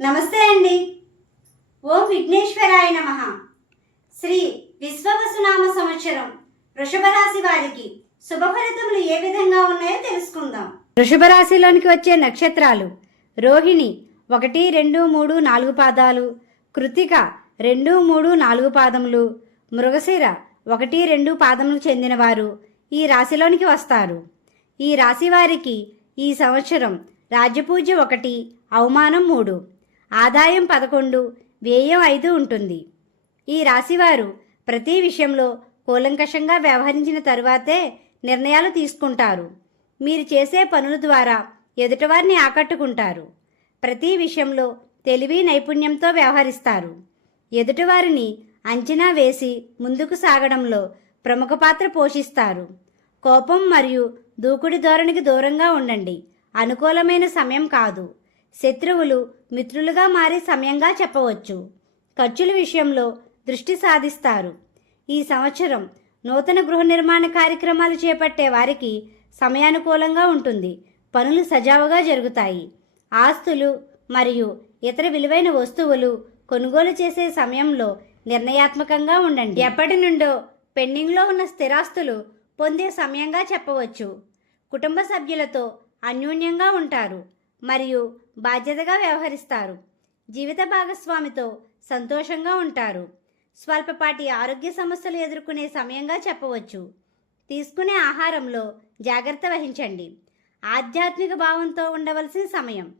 నమస్తే అండి. ఓం విఘ్నేశ్వరాయ నమ. శ్రీ విశ్వవసునామ సంవత్సరం వృషభ రాశి వారికి శుభ ఫలితములు ఏ విధంగా ఉన్నాయో తెలుసుకుందాం. వృషభ రాశిలోనికి వచ్చే నక్షత్రాలు రోహిణి ఒకటి రెండు మూడు నాలుగు పాదాలు కృతిక రెండు మూడు నాలుగు పాదములు మృగశిర ఒకటి రెండు పాదములు చెందినవారు ఈ రాశిలోనికి వస్తారు. ఈ రాశి వారికి ఈ సంవత్సరం రాజ్యపూజ ఒకటి అవమానం మూడు. ఆదాయం పదకొండు వ్యయం ఐదు ఉంటుంది. ఈ రాశివారు ప్రతి విషయంలో కూలంకషంగా వ్యవహరించిన తరువాతే నిర్ణయాలు తీసుకుంటారు. మీరు చేసే పనుల ద్వారా ఎదుటివారిని ఆకట్టుకుంటారు. ప్రతి విషయంలో తెలివి నైపుణ్యంతో వ్యవహరిస్తారు. ఎదుటివారిని అంచనా వేసి ముందుకు సాగడంలో ప్రముఖ పాత్ర పోషిస్తారు. కోపం మరియు దూకుడి ధోరణికి దూరంగా ఉండండి. అనుకూలమైన సమయం కాదు. శత్రువులు మిత్రులుగా మారే సమయంగా చెప్పవచ్చు. ఖర్చుల విషయంలో దృష్టి సాధిస్తారు. ఈ సంవత్సరం నూతన గృహ నిర్మాణ కార్యక్రమాలు చేపట్టే వారికి సమయానుకూలంగా ఉంటుంది. పనులు సజావుగా జరుగుతాయి. ఆస్తులు మరియు ఇతర విలువైన వస్తువులు కొనుగోలు చేసే సమయంలో నిర్ణయాత్మకంగా ఉండండి. ఎప్పటి నుండో పెండింగ్లో ఉన్న స్థిరాస్తులు పొందే సమయంగా చెప్పవచ్చు. కుటుంబ సభ్యులతో అన్యోన్యంగా ఉంటారు. మరియు బాధ్యతగా వ్యవహరిస్తారు. జీవిత భాగస్వామితో సంతోషంగా ఉంటారు. స్వల్పపాటి ఆరోగ్య సమస్యలు ఎదుర్కొనే సమయంగా చెప్పవచ్చు. తీసుకునే ఆహారంలో జాగ్రత్త వహించండి. ఆధ్యాత్మిక భావంతో ఉండవలసిన సమయం.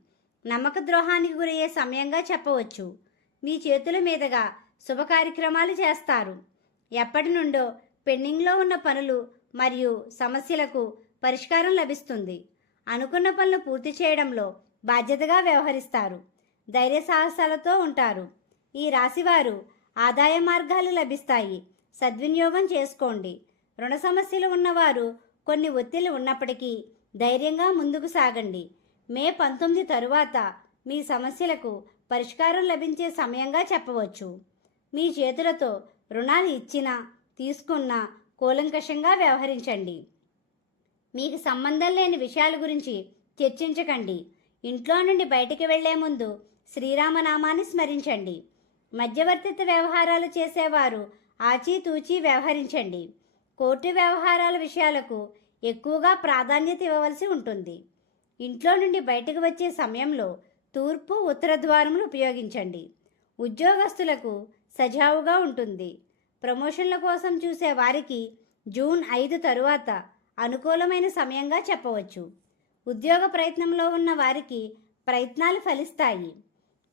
నమ్మక ద్రోహానికి గురయ్యే సమయంగా చెప్పవచ్చు. మీ చేతుల మీదుగా శుభ కార్యక్రమాలు చేస్తారు. ఎప్పటి నుండో పెండింగ్లో ఉన్న పనులు మరియు సమస్యలకు పరిష్కారం లభిస్తుంది. అనుకున్న పనులు పూర్తి చేయడంలో బాధ్యతగా వ్యవహరిస్తారు. ధైర్య సాహసాలతో ఉంటారు. ఈ రాశివారు ఆదాయ మార్గాలు లభిస్తాయి. సద్వినియోగం చేసుకోండి. రుణ సమస్యలు ఉన్నవారు కొన్ని ఒత్తిళ్ళు ఉన్నప్పటికీ ధైర్యంగా ముందుకు సాగండి. మే పంతొమ్మిది తరువాత మీ సమస్యలకు పరిష్కారం లభించే సమయంగా చెప్పవచ్చు. మీ చేతులతో రుణాలు ఇచ్చినా తీసుకున్నా కూలంకషంగా వ్యవహరించండి. మీకు సంబంధం లేని విషయాల గురించి చర్చించకండి. ఇంట్లో నుండి బయటికి వెళ్ళే ముందు శ్రీరామనామాన్ని స్మరించండి. మధ్యవర్తిత్వ వ్యవహారాలు చేసేవారు ఆచితూచి వ్యవహరించండి. కోర్టు వ్యవహారాల విషయాలకు ఎక్కువగా ప్రాధాన్యత ఇవ్వవలసి ఉంటుంది. ఇంట్లో నుండి బయటకు వచ్చే సమయంలో తూర్పు ఉత్తర ద్వారములు ఉపయోగించండి. ఉద్యోగస్తులకు సజావుగా ఉంటుంది. ప్రమోషన్ల కోసం చూసే వారికి జూన్ ఐదు తరువాత అనుకూలమైన సమయంగా చెప్పవచ్చు. ఉద్యోగ ప్రయత్నంలో ఉన్న వారికి ప్రయత్నాలు ఫలిస్తాయి.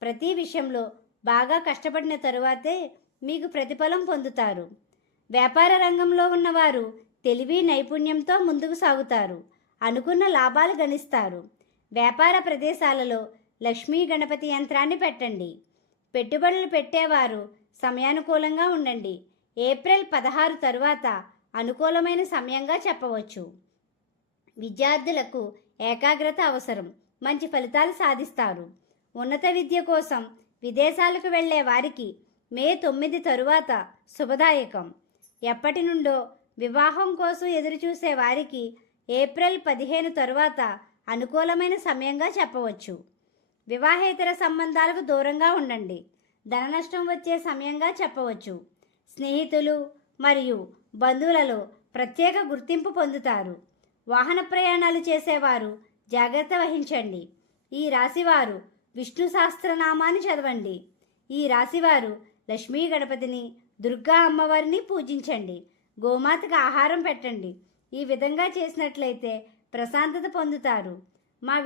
ప్రతి విషయంలో బాగా కష్టపడిన తరువాతే మీకు ప్రతిఫలం పొందుతారు. వ్యాపార రంగంలో ఉన్నవారు తెలివి నైపుణ్యంతో ముందుకు సాగుతారు. అనుకున్న లాభాలు గణిస్తారు. వ్యాపార ప్రదేశాలలో లక్ష్మీ గణపతి యంత్రాన్ని పెట్టండి. పెట్టుబడులు పెట్టేవారు సమయానుకూలంగా ఉండండి. ఏప్రిల్ పదహారు తరువాత అనుకూలమైన సమయంగా చెప్పవచ్చు. విద్యార్థులకు ఏకాగ్రత అవసరం. మంచి ఫలితాలు సాధిస్తారు. ఉన్నత విద్య కోసం విదేశాలకు వెళ్ళే వారికి మే తొమ్మిది తరువాత శుభదాయకం. ఎప్పటి నుండో వివాహం కోసం ఎదురుచూసే వారికి ఏప్రిల్ పదిహేను తరువాత అనుకూలమైన సమయంగా చెప్పవచ్చు. వివాహేతర సంబంధాలకు దూరంగా ఉండండి. ధన నష్టం వచ్చే సమయంగా చెప్పవచ్చు. స్నేహితులు మరియు బంధువులలో ప్రత్యేక గుర్తింపు పొందుతారు. వాహన ప్రయాణాలు చేసేవారు జాగ్రత్త వహించండి. ఈ రాశివారు విష్ణు సహస్రనామాన్ని చదవండి. ఈ రాశివారు లక్ష్మీ గణపతిని దుర్గా అమ్మవారిని పూజించండి. గోమాతకు ఆహారం పెట్టండి. ఈ విధంగా చేసినట్లయితే ప్రశాంతత పొందుతారు. మా